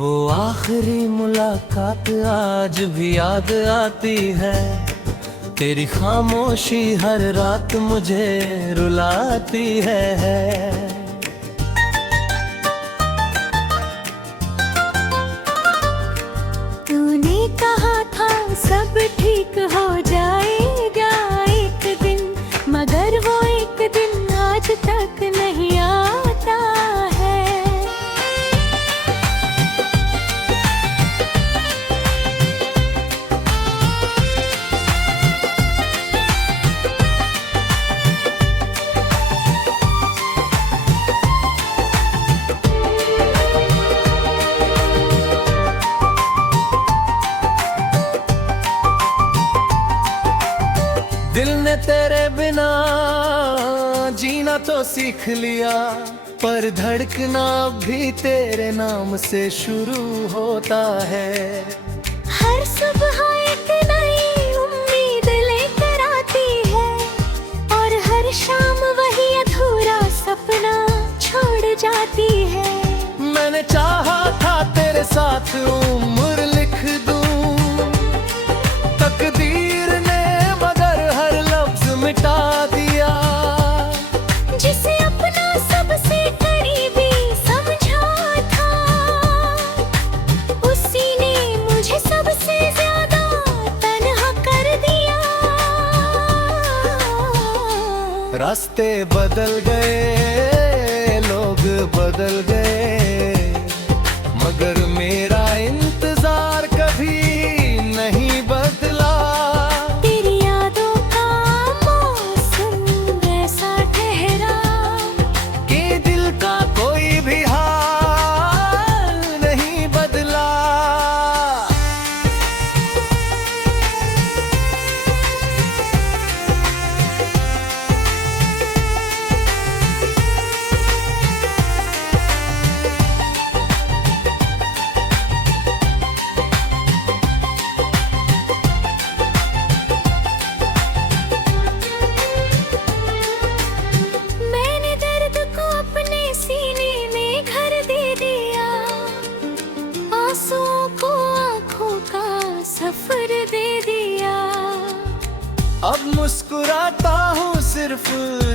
वो आखिरी मुलाकात आज भी याद आती है। तेरी खामोशी हर रात मुझे रुलाती है। तूने कहा था सब ठीक हो जाएगा एक दिन, मगर वो एक दिन आज तक नहीं आता है। दिल ने तेरे बिना जीना तो सीख लिया, पर धड़कना भी तेरे नाम से शुरू होता है। हर सुबह एक नई उम्मीद लेकर आती है, और हर शाम वही अधूरा सपना छोड़ जाती है। मैंने चाहा था तेरे साथ उम्र लिख दूं, तकदीर ने मगर हर लफ्ज मिटा दिया। जिसे अपना सबसे करीबी समझा था, उसी ने मुझे सबसे ज्यादा तन्हा कर दिया। रास्ते बदल गए, लोग बदल गए, मगर मेरा इंतजार कभी नहीं बदला। तेरी यादों का मौसम ऐसा ठहरा कि दिल का कोई भी हाल नहीं बदला। मैंने दर्द को अपने सीने में घर दे दिया, आंसुओं को आंखों का सफर दे दिया। अब मुस्कुराता हूँ सिर्फ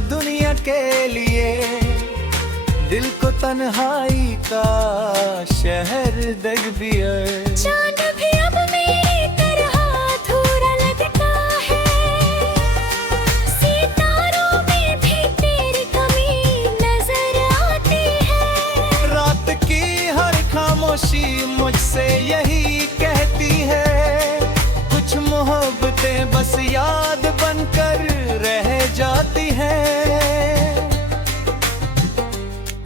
दुनिया के लिए, दिल को तन्हाई का शहर दग दिया। चांद भी अब मेरी तरह अधूरा लगता है, सितारों में भी तेरी कमी नजर आती है। रात की हर खामोशी मुझसे यही कहती है, कुछ मोहब्बतें बस याद बनकर रह जाती हैं।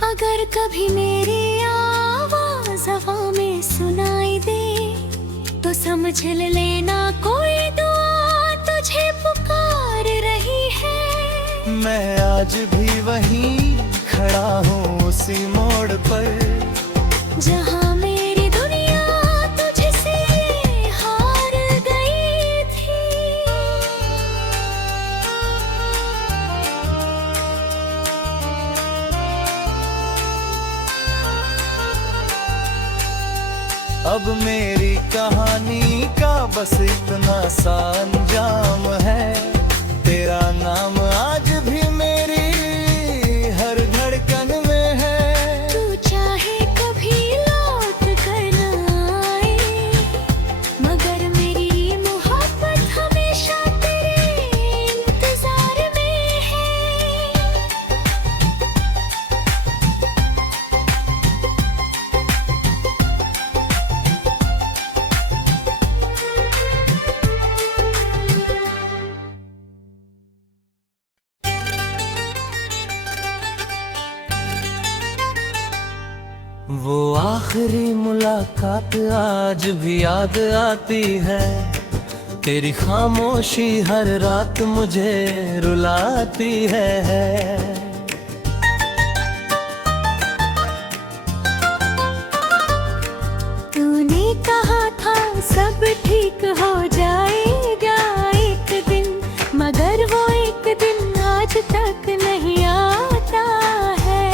अगर कभी मेरी आवाज हवा में सुनाई दे, तो समझ लेना कोई दुआ तुझे पुकार रही है। मैं आज भी वहीं खड़ा हूँ उसी मोड़ पर, जहाँ मेरी दुनिया तुझसे हार गई थी। अब मेरी कहानी का बस इतना सा अंजाम है। तेरा नाम आज भी मेरी हर धड़कन में है। तू चाहे कभी लौट कर न आए, मगर मेरी मोहब्बत हमेशा तेरे इंतजार में है। वो आखिरी मुलाकात आज भी याद आती है। तेरी खामोशी हर रात मुझे रुलाती है। तूने कहा था सब ठीक हो जाएगा एक दिन, मगर वो एक दिन आज तक नहीं आता है।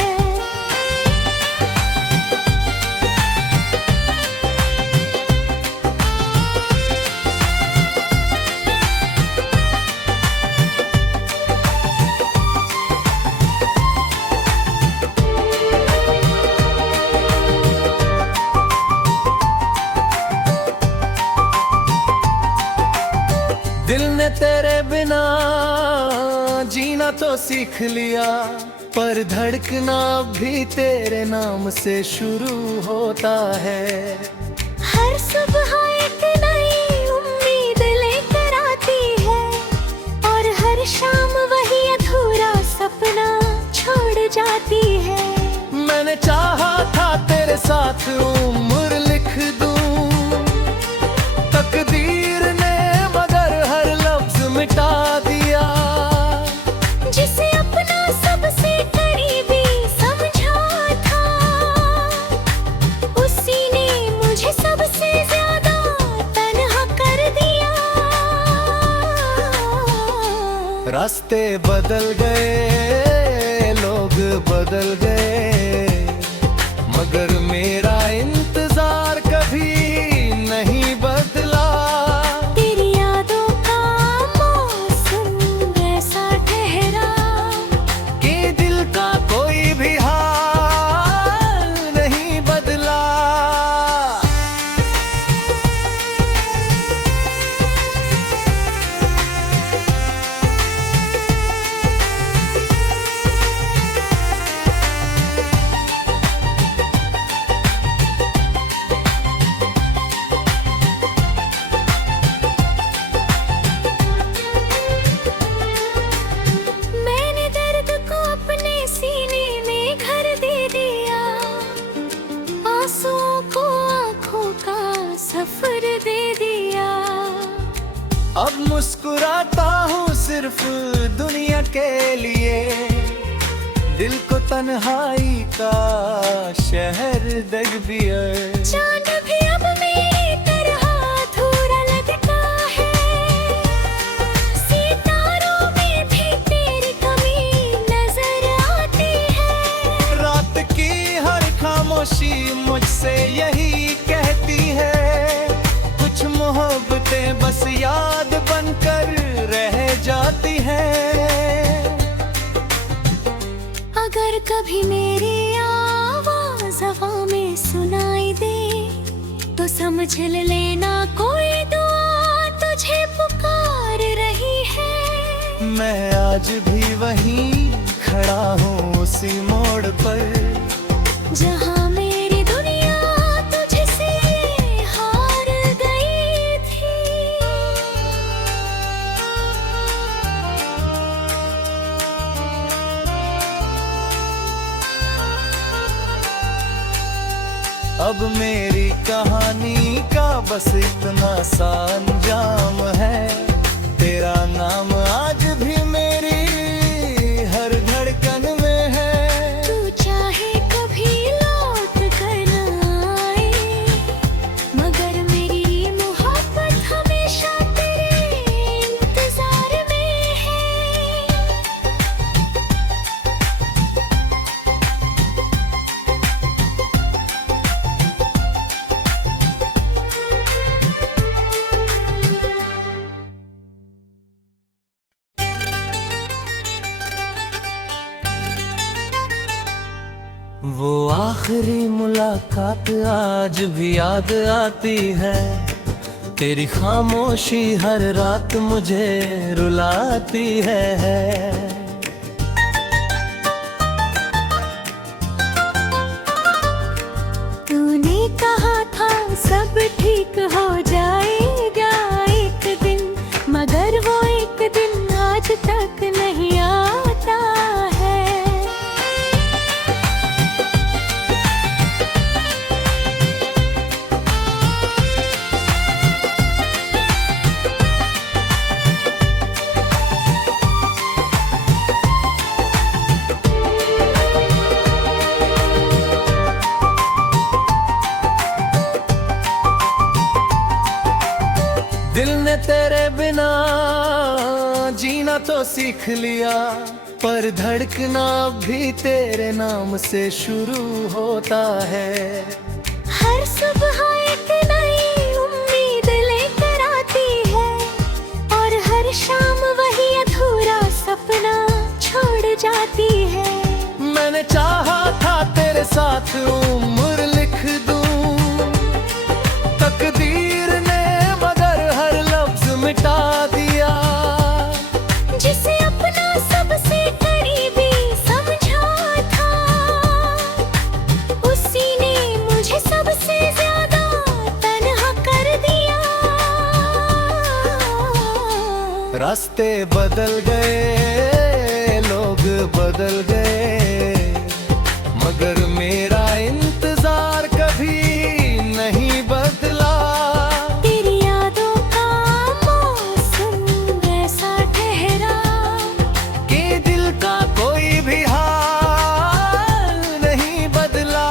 जीना तो सीख लिया, पर धड़कना भी तेरे नाम से शुरू होता है। हर सुबह एक नई उम्मीद लेकर आती है, और हर शाम वही अधूरा सपना छोड़ जाती है। मैंने चाहा था तेरे साथ उम्र लिख दूं, तकदीर ने मगर हर लफ्ज मिटा दिया। जिसे अपना सबसे करीबी समझा था, उसी ने मुझे सबसे ज्यादा तन्हा कर दिया। रास्ते बदल गए, लोग बदल गए, मगर मेरा इंतजार कभी नहीं बदला। तेरी यादों का मौसम ऐसा ठहरा कि दिल का कोई भी हाल नहीं बदला। मैंने दर्द को अपने सीने में घर दे दिया, आंसुओं को आंखों का सफर दे दिया। अब मुस्कुराता हूँ सिर्फ दुनिया के लिए, दिल को तन्हाई का शहर दग दिया। चांद भी अब मेरी तरह अधूरा लगता है, सितारों में भी तेरी कमी नजर आती है। रात की हर खामोशी मुझसे यही कहती है, कुछ मोहब्बतें बस याद बनकर रह जाती हैं। अगर कभी मेरी आवाज़ हवा में सुनाई दे, तो समझ लेना कोई दुआ तुझे पुकार रही है। मैं आज भी वहीं खड़ा हूँ उसी मोड़ पर, जहाँ मेरी दुनिया तुझसे हार गई थी। अब मेरी कहानी का बस इतना सा अंजाम है। तेरा नाम आज भी मेरी हर धड़कन में है। तू चाहे कभी लौट कर आए, मगर मेरी मोहब्बत हमेशा तेरे इंतजार में है। वो आखिरी मुलाकात आज भी याद आती है, तेरी खामोशी हर रात मुझे रुलाती है। तूने कहा था सब ठीक हो जाएगा एक दिन, मगर वो एक दिन आज तक नहीं आता है। दिल ने तेरे बिना जीना तो सीख लिया, पर धड़कना भी तेरे नाम से शुरू होता है। हर सुबह एक नई उम्मीद लेकर आती है, और हर शाम वही अधूरा सपना छोड़ जाती है। मैंने चाहा था तेरे साथ उम्र लिख दूं, तकदीर ने मगर हर लफ्ज मिटा दिया। जिसे अपना सबसे रास्ते बदल गए, लोग बदल गए, मगर मेरा इंतजार कभी नहीं बदला। तेरी यादों का मौसम ऐसा ठहरा कि दिल का कोई भी हाल नहीं बदला।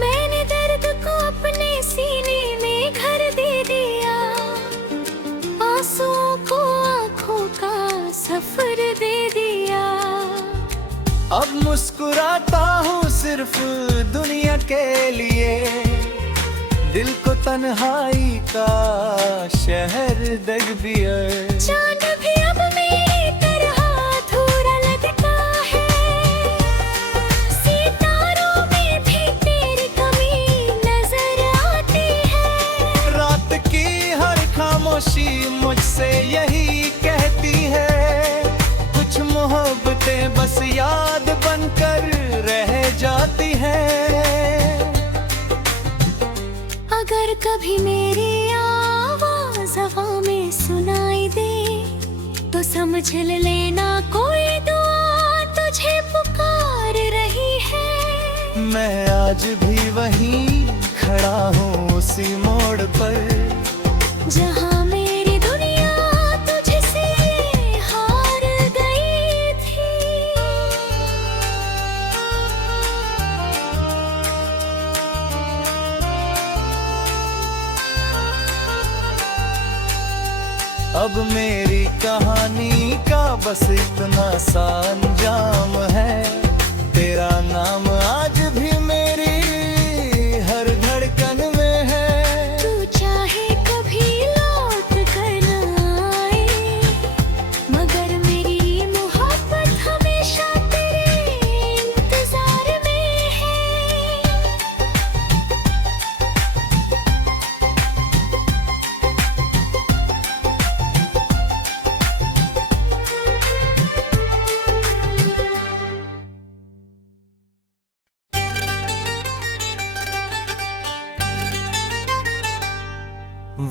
मैंने दर्द को अपने सीने में घर दे दिया, आंसुओं को आंखों का सफर दे दिया। अब मुस्कुराता हूँ सिर्फ दुनिया के लिए, दिल को तन्हाई का शहर दग दिया। चांद भी अब मेरी तरह अधूरा लगता है, सितारों में भी तेरी कमी नजर आती है। रात की हर खामोशी मुझसे यही कहती है, कुछ मोहब्बतें बस याद बनकर रह जाती हैं। अगर कभी मेरी आवाज हवा में सुनाई दे तो समझ लेना कोई दुआ तुझे पुकार रही है। मैं आज भी वहीं खड़ा हूँ उसी मोड़ पर, जहाँ मेरी दुनिया तुझसे हार गई थी। अब मेरी कहानी का बस इतना सा अंजाम है, तेरा नाम आज भी मेरी हर धड़कन में है। तू चाहे कभी लौट कर न आए, मगर मेरी मोहब्बत हमेशा तेरे इंतजार में है।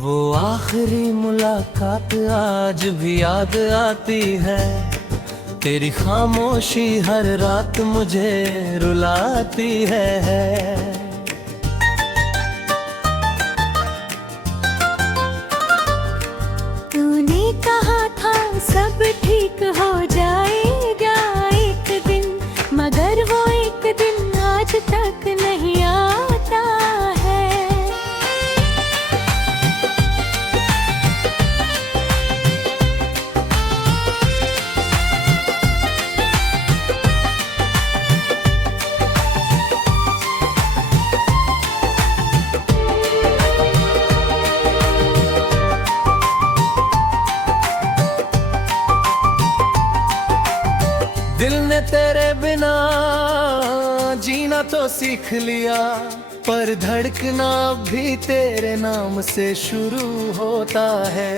वो आखिरी मुलाकात आज भी याद आती है, तेरी खामोशी हर रात मुझे रुलाती है। तूने कहा था सब ठीक हो जाएगा एक दिन, मगर वो एक दिन आज तक नहीं आता है। दिल ने तेरे बिना जीना तो सीख लिया, पर धड़कना भी तेरे नाम से शुरू होता है।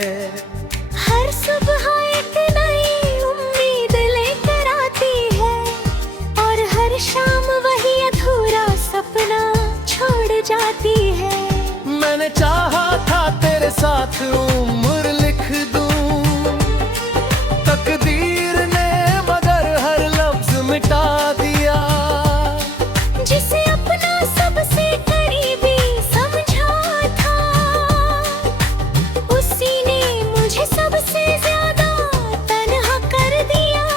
हर सुबह एक नई उम्मीद लेकर आती है, और हर शाम वही अधूरा सपना छोड़ जाती है। मैंने चाहा था तेरे साथ उम्र लिख दूं, तकदीर ने मगर हर लफ्ज मिटा दिया। जिसे अपना सबसे करीबी समझा था, उसी ने मुझे सबसे ज्यादा तन्हा कर दिया।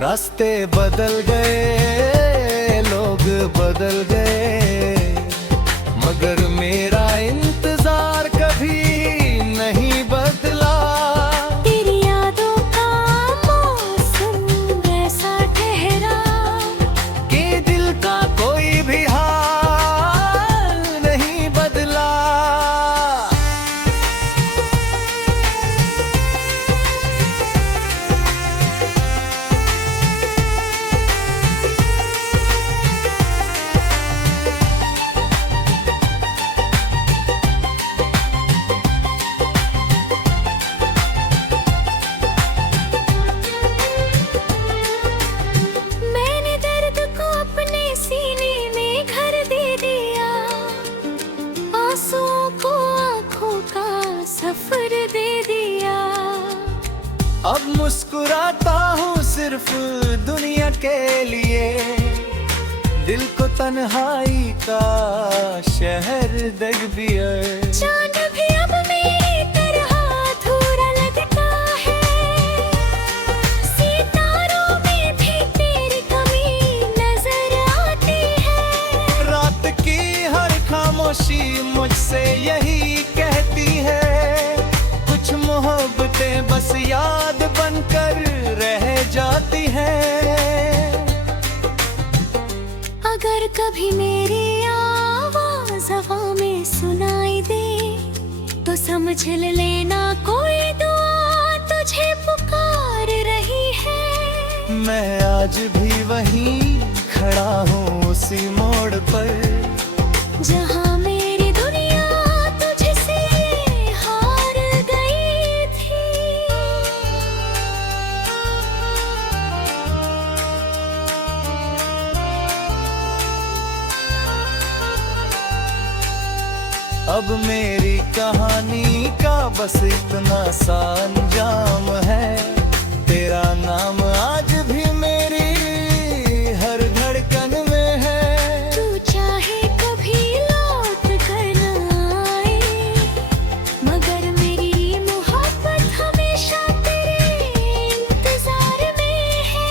रास्ते बदल गए, लोग बदल गए, मगर मेरा इंतजार कभी नहीं बदला। तेरी यादों का मौसम ऐसा ठहरा कि दिल का कोई भी हाल नहीं बदला। मुस्कुराता हूँ सिर्फ दुनिया के लिए, दिल को तन्हाई का शहर दग दिया। चांद भी अब मेरी तरह अधूरा लगता है, सितारों में भी तेरी कमी नजर आती है। रात की हर खामोशी मुझसे यही कहती है, कुछ मोहब्बतें बस याद बनकर रह जाती हैं। अगर कभी मेरी आवाज़ हवा में सुनाई दे तो समझ लेना कोई दुआ तुझे पुकार रही है। मैं आज भी वहीं खड़ा हूँ उसी मोड़ पर, जहाँ मेरी दुनिया तुझसे हार गई थी। अब मेरी कहानी का बस इतना सा अंजाम है, तेरा नाम आज भी मेरी हर धड़कन में है। तू चाहे कभी लौट कर न आए, मगर मेरी मोहब्बत हमेशा तेरे इंतजार में है।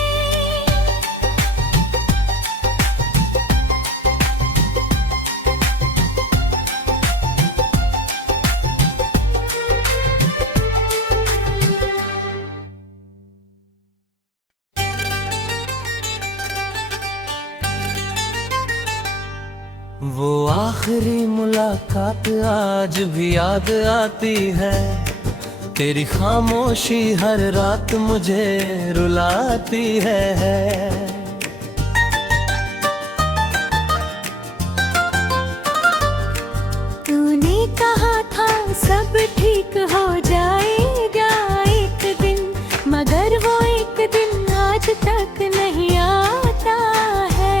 वो आखिरी मुलाकात आज भी याद आती है, तेरी खामोशी हर रात मुझे रुलाती है। तूने कहा था सब ठीक हो जाएगा एक दिन, मगर वो एक दिन आज तक नहीं आता है।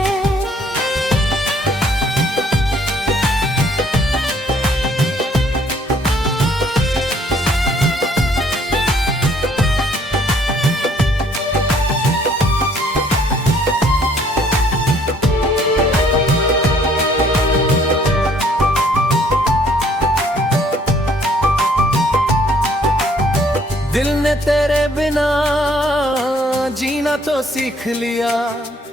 दिल ने तेरे बिना जीना तो सीख लिया,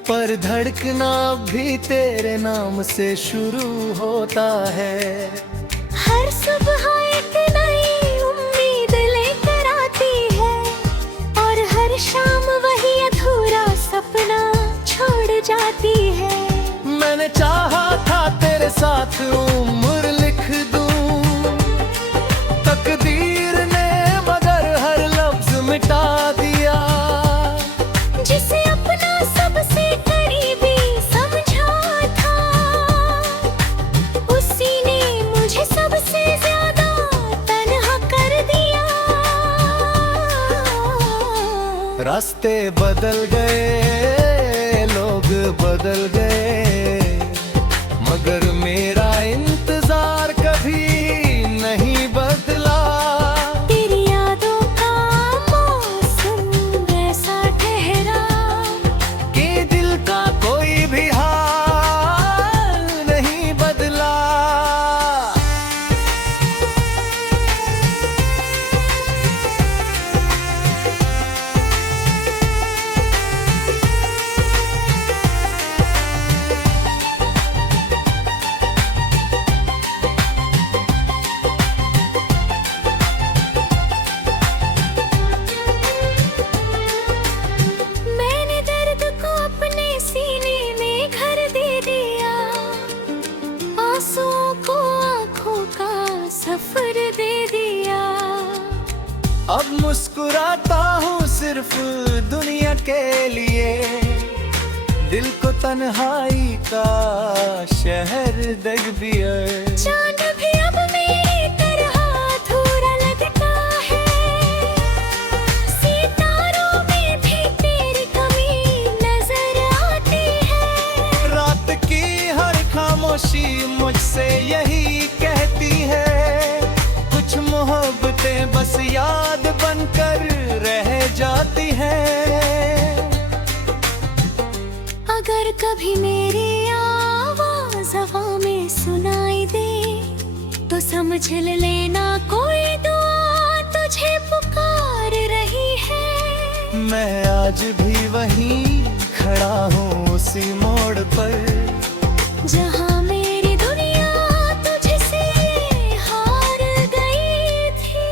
पर धड़कना भी तेरे नाम से शुरू होता है। हर सुबह एक नई उम्मीद लेकर आती है, और हर शाम वही अधूरा सपना छोड़ जाती है। मैंने चाहा था तेरे साथ उम्र लिख दूं, तकदीर ने मगर हर लफ्ज मिटा दिया। जिसे अपना सबसे करीबी समझा था, उसी ने मुझे सबसे ज्यादा तन्हा कर दिया। रास्ते बदल गए, लोग बदल गए, मगर मेरा इंतजार कभी नहीं बदला। तेरी यादों का मौसम ऐसा ठहरा कि दिल का कोई भी हाल नहीं बदला। मैंने दर्द को अपने सीने में घर दे दिया, आंसुओं को आंखों का सफर दे दिया। अब मुस्कुराता हूँ सिर्फ दुनिया के लिए, दिल को तन्हाई का शहर दग दिया। चांद भी अब मेरी तरह अधूरा लगता है, सितारों में भी तेरी कमी नजर आती है। रात की हर खामोशी मुझसे यही कहती है, कुछ मोहब्बतें बातें बस याद बनकर रह जाती हैं। अगर कभी मेरी आवाज़ हवा में सुनाई दे तो समझ लेना कोई दुआ तुझे पुकार रही है। मैं आज भी वहीं खड़ा हूँ उसी मोड़ पर, जहाँ मेरी दुनिया तुझसे हार गई थी।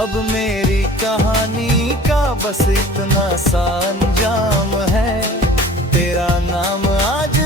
अब मेरी कहानी का बस इतना सा अंजाम है, तेरा नाम आज